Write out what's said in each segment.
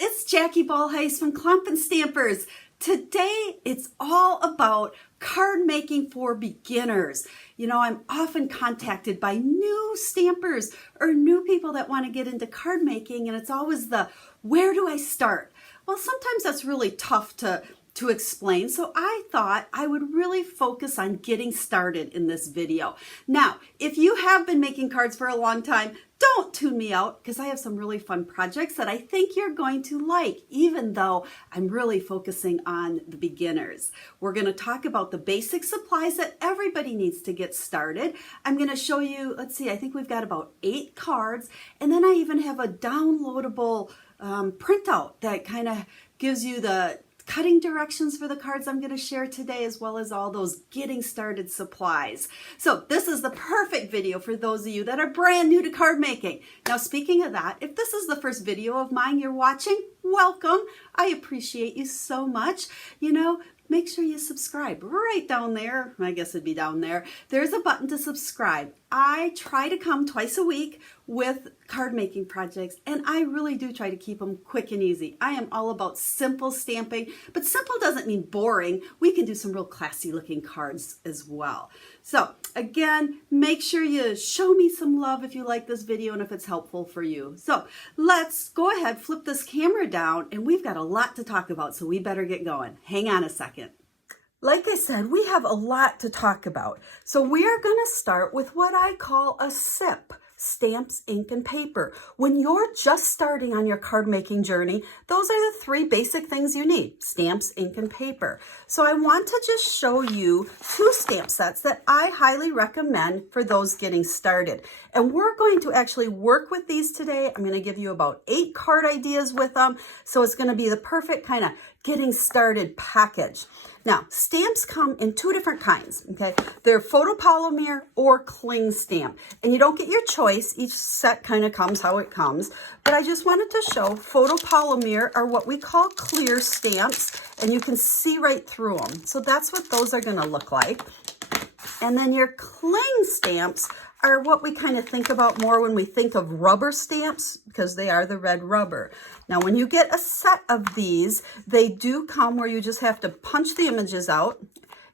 it's Jackie Bolhuis from Klompen Stampers. Today it's all about card making for beginners. You know, I'm often contacted by new stampers or new people that want to get into card making, and it's always the, where do I start? Well, sometimes that's really tough to explain, so I thought I would really focus on getting started in this video. Now, if you have been making cards for a long time, don't tune me out because I have some really fun projects that I think you're going to like, even though I'm really focusing on the beginners. We're going to talk about the basic supplies that everybody needs to get started. I'm going to show you, let's see, I think we've got about 8 cards, and then I even have a downloadable printout that kind of gives you the cutting directions for the cards I'm going to share today, as well as all those getting started supplies. So this is the perfect video for those of you that are brand new to card making. Now, speaking of that, if this is the first video of mine you're watching, welcome. I appreciate you so much. You know, make sure you subscribe right down there. I guess it'd be down there. There's a button to subscribe. I try to come twice a week with card making projects, and I really do try to keep them quick and easy. I am all about simple stamping, but simple doesn't mean boring. We can do some real classy looking cards as well. So again, make sure you show me some love if you like this video and if it's helpful for you. So let's go ahead, flip this camera down, and we've got a lot to talk about, so we better get going. Hang on a second. Like I said, we have a lot to talk about. So we are going to start with what I call a SIP. Stamps, ink, and paper. When you're just starting on your card making journey, those are the 3 basic things you need: stamps, ink, and paper. So I want to just show you 2 stamp sets that I highly recommend for those getting started. And we're going to actually work with these today. I'm going to give you about 8 card ideas with them. So it's going to be the perfect kind of getting started package. Now, stamps come in 2 different kinds, okay? They're photopolymer or cling stamp. And you don't get your choice. Each set kind of comes how it comes. But I just wanted to show photopolymer are what we call clear stamps, and you can see right through them. So that's what those are going to look like. And then your cling stamps are what we kind of think about more when we think of rubber stamps, because they are the red rubber. Now, when you get a set of these, they do come where you just have to punch the images out,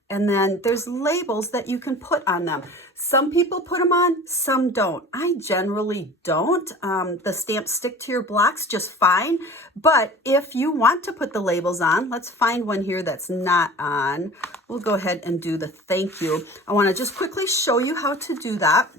and then there's labels that you can put on them. Some people put them on, some don't. I generally don't. The stamps stick to your blocks just fine. But if you want to put the labels on, let's find one here that's not on. We'll go ahead and do the thank you. I want to just quickly show you how to do that.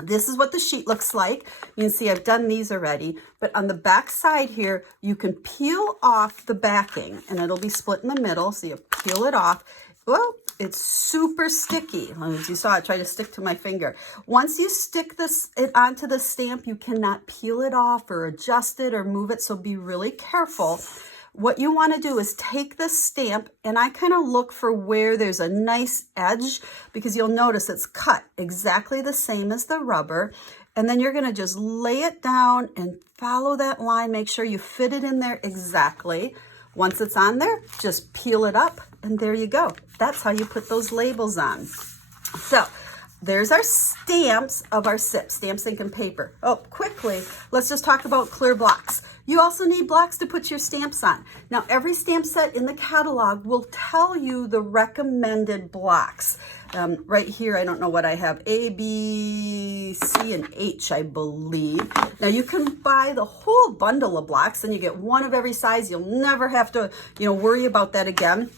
This is what the sheet looks like. You can see I've done these already, but on the back side here, you can peel off the backing, and it'll be split in the middle, so you peel it off. Well, it's super sticky. As you saw, it tried to stick to my finger. Once you stick it onto the stamp, you cannot peel it off or adjust it or move it, so be really careful. What you want to do is take the stamp, and I kind of look for where there's a nice edge, because you'll notice it's cut exactly the same as the rubber. And then you're going to just lay it down and follow that line. Make sure you fit it in there exactly. Once it's on there, just peel it up, and there you go. That's how you put those labels on. So there's our stamps of our SIP, stamps, ink, and paper. Oh, quickly, let's just talk about clear blocks. You also need blocks to put your stamps on. Now, every stamp set in the catalog will tell you the recommended blocks. Right here, I don't know what I have, A, B, C, and H, I believe. Now, you can buy the whole bundle of blocks, and you get one of every size. You'll never have to, worry about that again.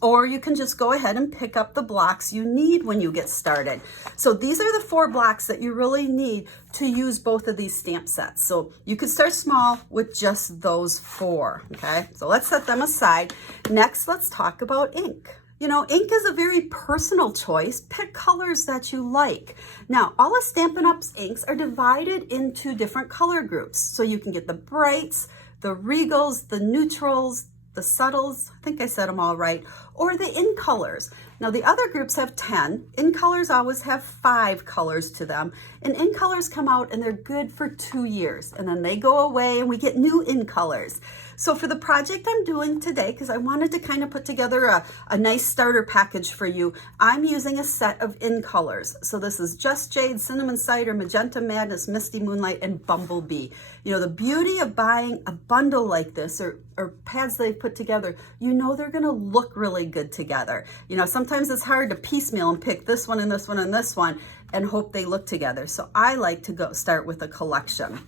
Or you can just go ahead and pick up the blocks you need when you get started. So these are the 4 blocks that you really need to use both of these stamp sets. So you could start small with just those 4, okay? So let's set them aside. Next, let's talk about ink. You know, ink is a very personal choice. Pick colors that you like. Now, all of Stampin' Up's inks are divided into different color groups. So you can get the brights, the regals, the neutrals, the subtles, I think I said them all right, or the in colors. Now the other groups have 10. In colors always have 5 colors to them. And in colors come out and they're good for 2 years. And then they go away and we get new in colors. So for the project I'm doing today, because I wanted to kind of put together a nice starter package for you, I'm using a set of in colors. So this is Just Jade, Cinnamon Cider, Magenta Madness, Misty Moonlight, and Bumblebee. You know, the beauty of buying a bundle like this or pads they've put together, you know they're going to look really good together. You know, sometimes it's hard to piecemeal and pick this one and this one and this one and hope they look together. So I like to start with a collection.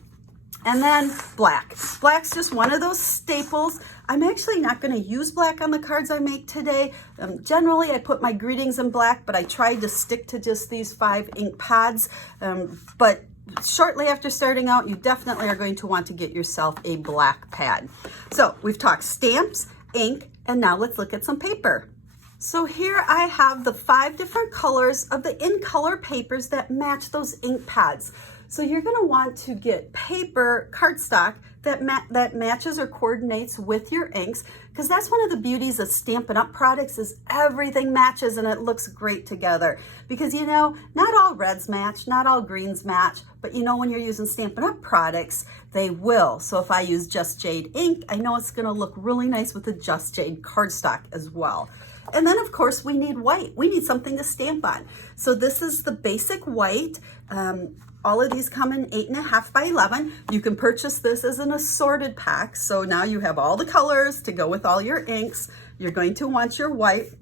And then black. Black's just one of those staples. I'm actually not going to use black on the cards I make today. Generally, I put my greetings in black, but I tried to stick to just these 5 ink pads. But shortly after starting out, you definitely are going to want to get yourself a black pad. So we've talked stamps, ink, and now let's look at some paper. So here I have the 5 different colors of the in color papers that match those ink pads. So you're going to want to get paper cardstock that matches or coordinates with your inks, because that's one of the beauties of Stampin' Up! Products is everything matches and it looks great together. Because you know, not all reds match, not all greens match, but you know when you're using Stampin' Up! Products, they will. So if I use Just Jade ink, I know it's going to look really nice with the Just Jade cardstock as well. And then of course we need white. We need something to stamp on. So this is the basic white. All of these come in 8.5 by 11. You can purchase this as an assorted pack. So now you have all the colors to go with all your inks. You're going to want your white.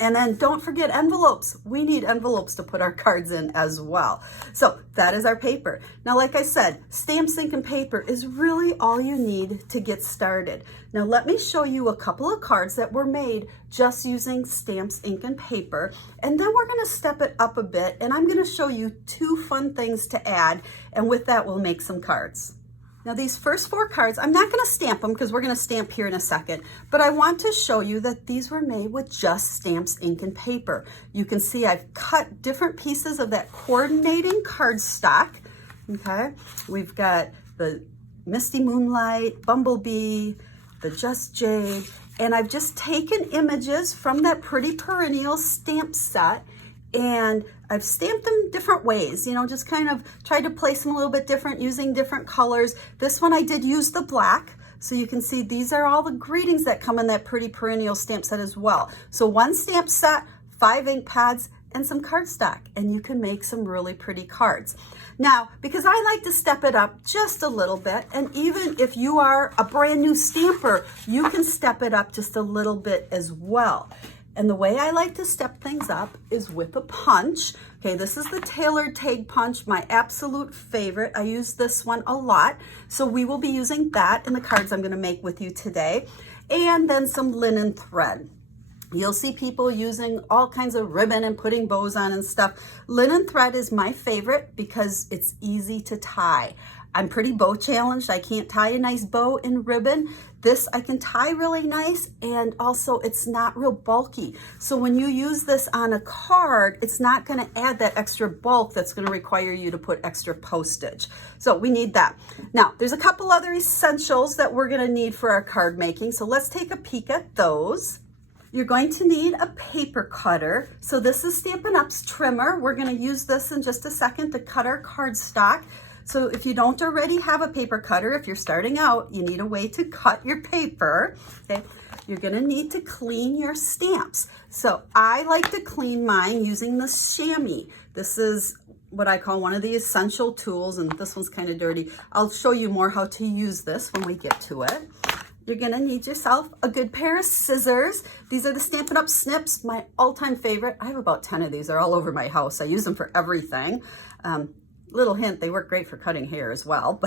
And then don't forget envelopes. We need envelopes to put our cards in as well. So that is our paper. Now, like I said, stamps, ink, and paper is really all you need to get started. Now, let me show you a couple of cards that were made just using stamps, ink, and paper. And then we're going to step it up a bit, and I'm going to show you 2 fun things to add. And with that, we'll make some cards. Now these first 4 cards, I'm not going to stamp them because we're going to stamp here in a second, but I want to show you that these were made with just stamps, ink, and paper. You can see I've cut different pieces of that coordinating cardstock. Okay, we've got the Misty Moonlight, Bumblebee, the Just Jade, and I've just taken images from that Pretty Perennial stamp set and I've stamped them different ways, you know, just kind of tried to place them a little bit different using different colors. This one I did use the black. So you can see these are all the greetings that come in that Pretty Perennial stamp set as well. So 1 stamp set, 5 ink pads, and some cardstock, and you can make some really pretty cards. Now, because I like to step it up just a little bit, and even if you are a brand new stamper, you can step it up just a little bit as well. And the way I like to step things up is with a punch. Okay, this is the Tailored Tag Punch, my absolute favorite. I use this one a lot. So we will be using that in the cards I'm going to make with you today. And then some linen thread. You'll see people using all kinds of ribbon and putting bows on and stuff. Linen thread is my favorite because it's easy to tie. I'm pretty bow challenged. I can't tie a nice bow in ribbon. This I can tie really nice, and also it's not real bulky. So when you use this on a card, it's not going to add that extra bulk that's going to require you to put extra postage. So we need that. Now, there's a couple other essentials that we're going to need for our card making. So let's take a peek at those. You're going to need a paper cutter. So this is Stampin' Up's trimmer. We're going to use this in just a second to cut our cardstock. So if you don't already have a paper cutter, if you're starting out, you need a way to cut your paper. Okay, you're going to need to clean your stamps. So I like to clean mine using the chamois. This is what I call one of the essential tools, and this one's kind of dirty. I'll show you more how to use this when we get to it. You're going to need yourself a good pair of scissors. These are the Stampin' Up! Snips, my all-time favorite. I have about 10 of these. They're all over my house. I use them for everything. Little hint, they work great for cutting hair as well,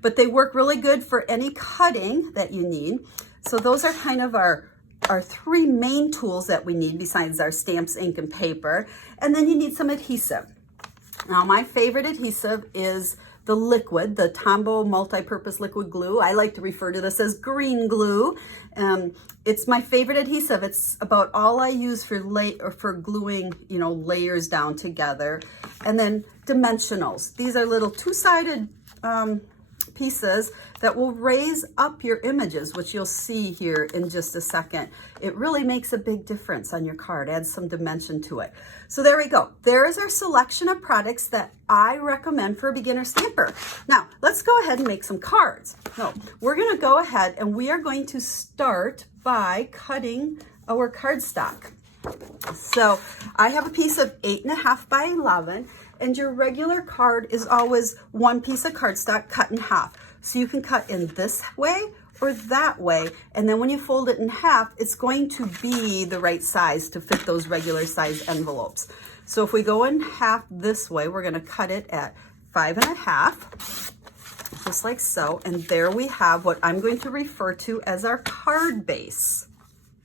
but they work really good for any cutting that you need. So those are kind of our 3 main tools that we need besides our stamps, ink, and paper. And then you need some adhesive. Now, my favorite adhesive is the liquid, the Tombow multi-purpose liquid glue. I like to refer to this as green glue. It's my favorite adhesive. It's about all I use for gluing, you know, layers down together. And then dimensionals. These are little 2-sided pieces that will raise up your images, which you'll see here in just a second. It really makes a big difference on your card, adds some dimension to it. So there we go. There is our selection of products that I recommend for a beginner stamper. Now, let's go ahead and make some cards. So we're gonna go ahead and we are going to start by cutting our cardstock. So I have a piece of 8.5 by 11, and your regular card is always one piece of cardstock cut in half. So you can cut in this way or that way, and then when you fold it in half, it's going to be the right size to fit those regular size envelopes. So if we go in half this way, we're gonna cut it at 5.5, just like so, and there we have what I'm going to refer to as our card base.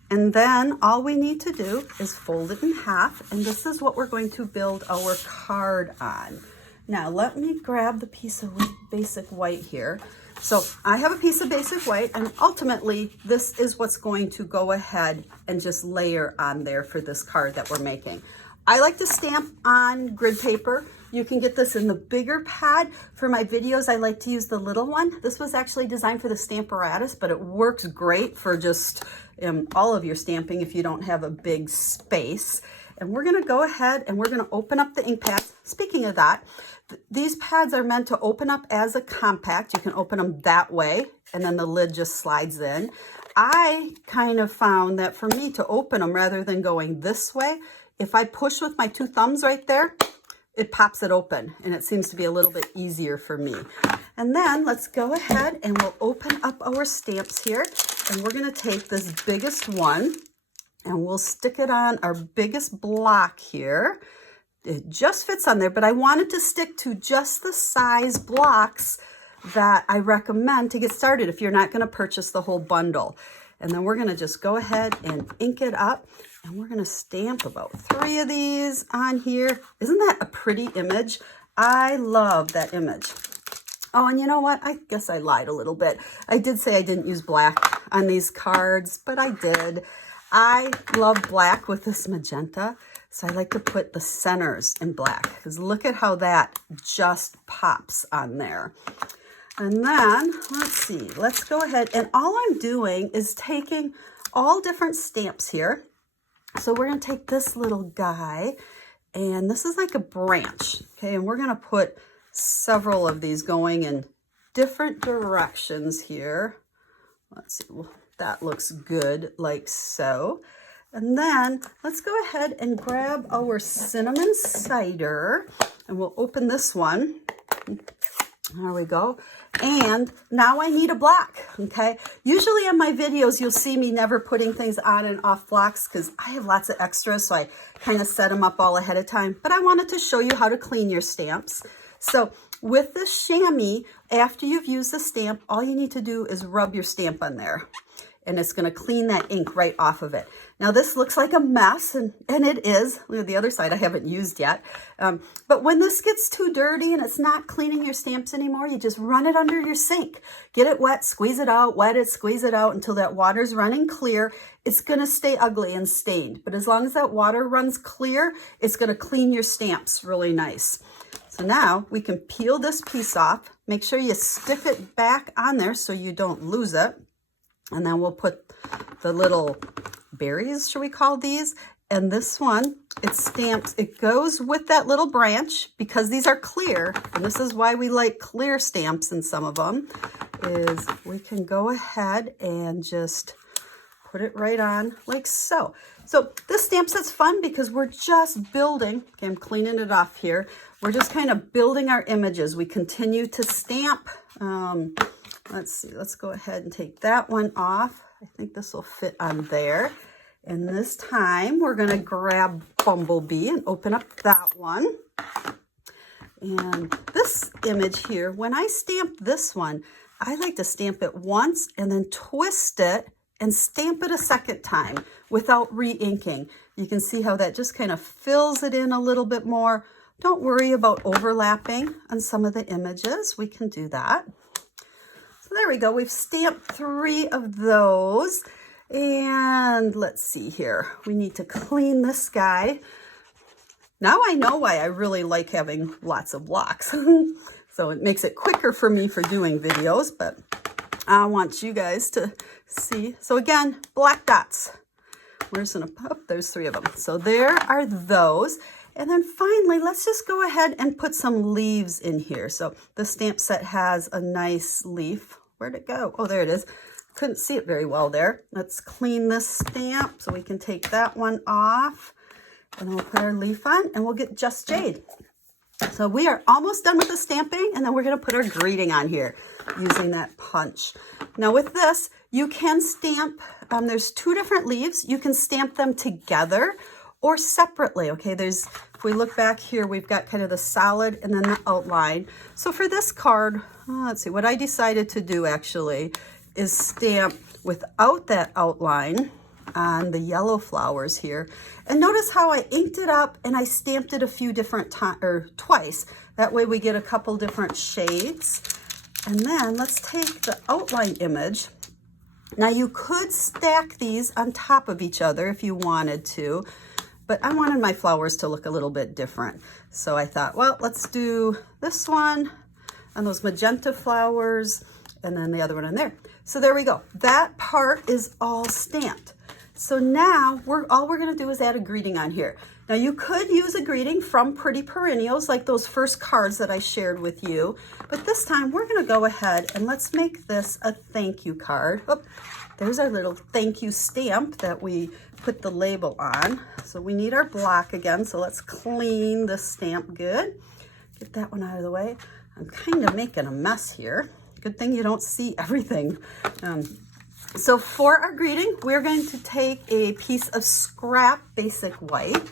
And then all we need to do is fold it in half, and this is what we're going to build our card on. Now let me grab the piece of basic white here. So I have a piece of basic white, and ultimately this is what's going to go ahead and just layer on there for this card that we're making. I like to stamp on grid paper. You can get this in the bigger pad. For my videos, I like to use the little one. This was actually designed for the Stamparatus, but it works great for just all of your stamping if you don't have a big space. And we're gonna go ahead and we're gonna open up the ink pads. Speaking of that, these pads are meant to open up as a compact. You can open them that way, and then the lid just slides in. I kind of found that for me to open them rather than going this way, if I push with my 2 thumbs right there, it pops it open, and it seems to be a little bit easier for me. And then let's go ahead and we'll open up our stamps here, and we're gonna take this biggest one and we'll stick it on our biggest block here. It just fits on there, but I wanted to stick to just the size blocks that I recommend to get started if you're not gonna purchase the whole bundle. And then we're gonna just go ahead and ink it up, and we're gonna stamp about 3 of these on here. Isn't that a pretty image? I love that image. Oh, and you know what? I guess I lied a little bit. I did say I didn't use black on these cards, but I did. I love black with this magenta, so I like to put the centers in black, because look at how that just pops on there. And then, let's see, let's go ahead, and all I'm doing is taking all different stamps here. So we're gonna take this little guy, and this is like a branch, okay? And we're gonna put several of these going in different directions here. Let's see, well, that looks good, like so. And then let's go ahead and grab our cinnamon cider, and we'll open this one. There we go. And now I need a block, okay? Usually in my videos, you'll see me never putting things on and off blocks because I have lots of extras, so I kind of set them up all ahead of time. But I wanted to show you how to clean your stamps. So with this chamois, after you've used the stamp, all you need to do is rub your stamp on there, and it's gonna clean that ink right off of it. Now this looks like a mess, and it is. Look at the other side I haven't used yet. But when this gets too dirty and it's not cleaning your stamps anymore, you just run it under your sink. Get it wet, squeeze it out, wet it, squeeze it out until that water's running clear. It's gonna stay ugly and stained, but as long as that water runs clear, it's gonna clean your stamps really nice. So now we can peel this piece off. Make sure you stick it back on there so you don't lose it. And then we'll put the little berries, should we call these? And this one, it's stamped, it goes with that little branch because these are clear. And this is why we like clear stamps in some of them, is we can go ahead and just put it right on like so. So this stamp set's fun because we're just building, okay, I'm cleaning it off here. We're just kind of building our images. We continue to stamp. Let's see, let's go ahead and take that one off. I think this will fit on there. And this time we're gonna grab Bumblebee and open up that one. And this image here, when I stamp this one, I like to stamp it once and then twist it and stamp it a second time without re-inking. You can see how that just kind of fills it in a little bit more. Don't worry about overlapping on some of the images. We can do that. So there we go. We've stamped 3 of those. And let's see here. We need to clean this guy. Now I know why I really like having lots of blocks. So it makes it quicker for me for doing videos, but I want you guys to see. So again, black dots. Where's an, oh, there's 3 of them. So there are those. And then finally, let's just go ahead and put some leaves in here. So the stamp set has a nice leaf. Where'd it go? Oh, there it is. Couldn't see it very well there. Let's clean this stamp so we can take that one off. And we'll put our leaf on and we'll get Just Jade. So we are almost done with the stamping, and then we're going to put our greeting on here using that punch. Now with this, you can stamp, there's 2 different leaves. You can stamp them together or separately, okay? If we look back here, we've got kind of the solid and then the outline. So for this card, let's see, what I decided to do actually is stamp without that outline on the yellow flowers here. And notice how I inked it up and I stamped it a few different times, or twice. That way we get a couple different shades. And then let's take the outline image. Now you could stack these on top of each other if you wanted to, but I wanted my flowers to look a little bit different. So I thought, well, let's do this one and those magenta flowers and then the other one in there. So there we go. That part is all stamped. So now all we're going to do is add a greeting on here. Now you could use a greeting from Pretty Perennials like those first cards that I shared with you, but this time we're going to go ahead and let's make this a thank you card. Oh, there's our little thank you stamp that we put the label on. So we need our block again, so let's clean the stamp good. Get that one out of the way. I'm kind of making a mess here. Good thing you don't see everything. So for our greeting, we're going to take a piece of scrap basic white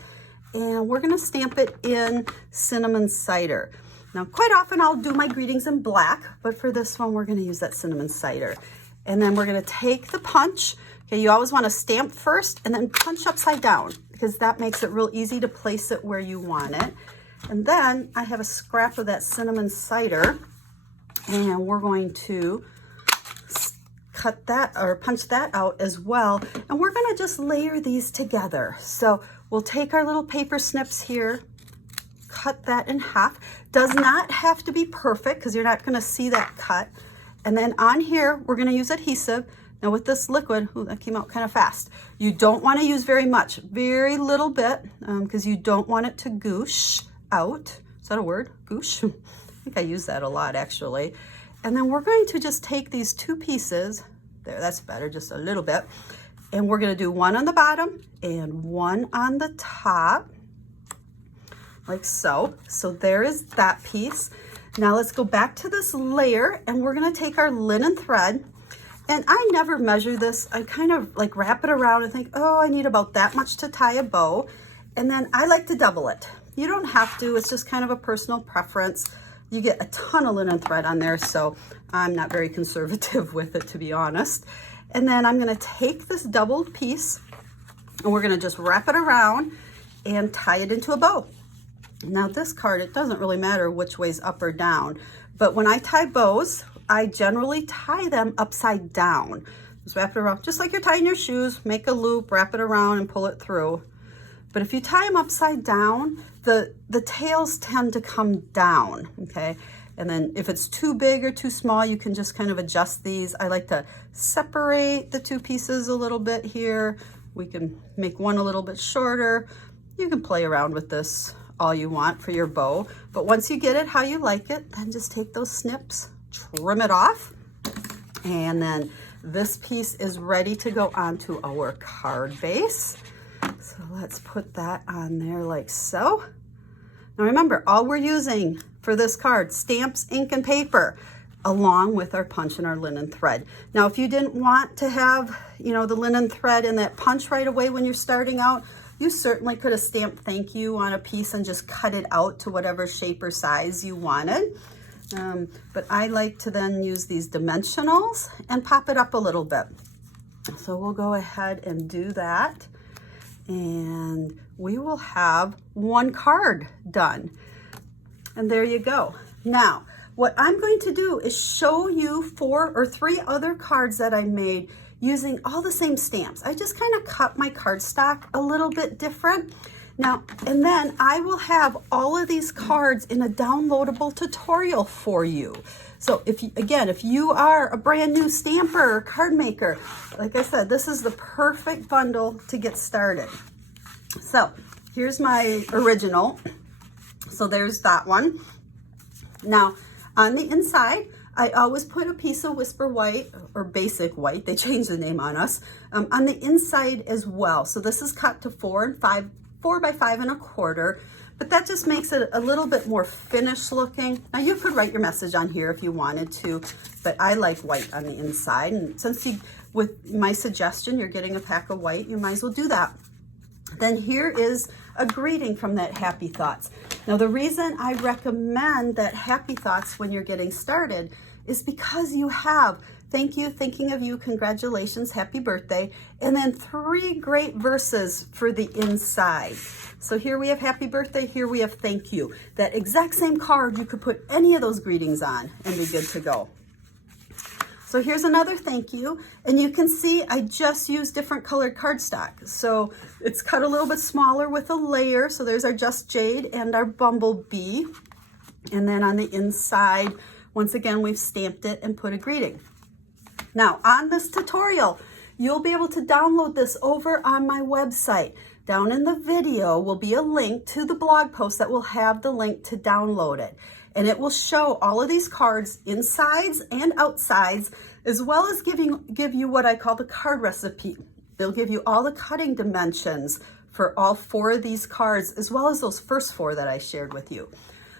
and we're going to stamp it in cinnamon cider. Now, quite often I'll do my greetings in black, but for this one, we're going to use that cinnamon cider. And then we're going to take the punch. Okay, you always want to stamp first and then punch upside down because that makes it real easy to place it where you want it. And then I have a scrap of that cinnamon cider and we're going to cut that or punch that out as well. And we're going to just layer these together. So we'll take our little paper snips here, cut that in half. Does not have to be perfect because you're not going to see that cut. And then on here, we're going to use adhesive. Now with this liquid, ooh, that came out kind of fast. You don't want to use very much, very little bit, because you don't want it to goosh out. Is that a word? Goosh? I think I use that a lot actually. And then we're going to just take these 2 pieces, there, that's better, just a little bit. And we're going to do one on the bottom and one on the top, like so. So there is that piece. Now let's go back to this layer and we're going to take our linen thread. And I never measure this. I kind of like wrap it around and think, oh, I need about that much to tie a bow. And then I like to double it. You don't have to, it's just kind of a personal preference. You get a ton of linen thread on there, so I'm not very conservative with it, to be honest. And then I'm going to take this doubled piece and we're going to just wrap it around and tie it into a bow. Now this card, it doesn't really matter which way's up or down, but when I tie bows, I generally tie them upside down. Just wrap it around, just like you're tying your shoes, make a loop, wrap it around and pull it through. But if you tie them upside down, the tails tend to come down, okay? And then if it's too big or too small, you can just kind of adjust these. I like to separate the 2 pieces a little bit here. We can make one a little bit shorter. You can play around with this all you want for your bow. But once you get it how you like it, then just take those snips, trim it off, and then this piece is ready to go onto our card base. So let's put that on there like so. Now remember, all we're using for this card, stamps, ink, and paper, along with our punch and our linen thread. Now, if you didn't want to have, the linen thread and that punch right away when you're starting out, you certainly could have stamped thank you on a piece and just cut it out to whatever shape or size you wanted. But I like to then use these dimensionals and pop it up a little bit. So we'll go ahead and do that. And we will have one card done. And there you go. Now, what I'm going to do is show you 4 or 3 other cards that I made using all the same stamps. I just kind of cut my cardstock a little bit different. Now, and then I will have all of these cards in a downloadable tutorial for you. So if you are a brand new stamper or card maker, like I said, this is the perfect bundle to get started. So here's my original. So there's that one. Now on the inside, I always put a piece of Whisper White or Basic White, they changed the name on us, on the inside as well. So this is cut to 4 by 5.25, but that just makes it a little bit more finished looking. Now you could write your message on here if you wanted to, but I like white on the inside. And since with my suggestion, you're getting a pack of white, you might as well do that. Then here is a greeting from that Happy Thoughts. Now the reason I recommend that Happy Thoughts when you're getting started is because you have thank you, thinking of you, congratulations, happy birthday, and then 3 great verses for the inside. So here we have happy birthday, here we have thank you. That exact same card, you could put any of those greetings on and be good to go. So here's another thank you, and you can see I just used different colored cardstock. So it's cut a little bit smaller with a layer. So there's our Just Jade and our Bumblebee. And then on the inside, once again, we've stamped it and put a greeting. Now on this tutorial, you'll be able to download this over on my website. Down in the video will be a link to the blog post that will have the link to download it. And it will show all of these cards, insides and outsides, as well as give you what I call the card recipe. It'll give you all the cutting dimensions for all 4 of these cards, as well as those first 4 that I shared with you.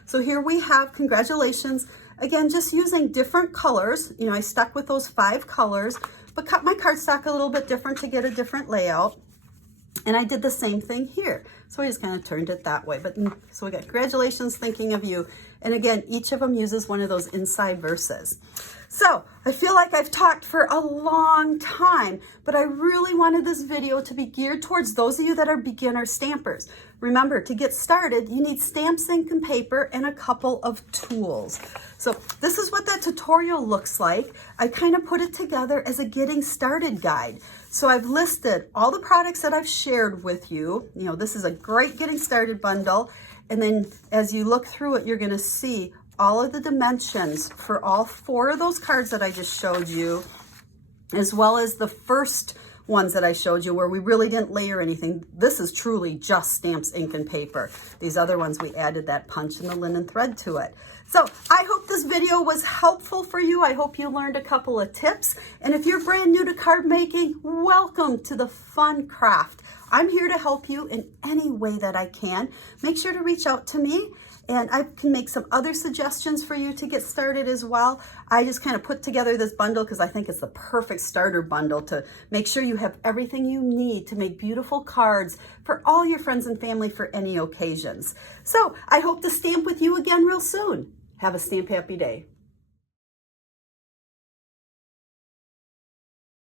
So here we have congratulations. Again, just using different colors. You know, I stuck with those 5 colors, but cut my cardstock a little bit different to get a different layout. And I did the same thing here. So I just kind of turned it that way. But so we got congratulations, thinking of you. And again, each of them uses one of those inside verses. So I feel like I've talked for a long time, but I really wanted this video to be geared towards those of you that are beginner stampers. Remember, to get started, you need stamps, ink, and paper, and a couple of tools. So this is what that tutorial looks like. I kind of put it together as a getting started guide. So I've listed all the products that I've shared with you. You know, this is a great getting started bundle. And then as you look through it, you're going to see all of the dimensions for all 4 of those cards that I just showed you, as well as the first ones that I showed you where we really didn't layer anything. This is truly just stamps, ink, and paper. These other ones, we added that punch and the linen thread to it. So I hope this video was helpful for you. I hope you learned a couple of tips. And if you're brand new to card making, welcome to the fun craft. I'm here to help you in any way that I can. Make sure to reach out to me, and I can make some other suggestions for you to get started as well. I just kind of put together this bundle because I think it's the perfect starter bundle to make sure you have everything you need to make beautiful cards for all your friends and family for any occasions. So I hope to stamp with you again real soon. Have a stamp happy day.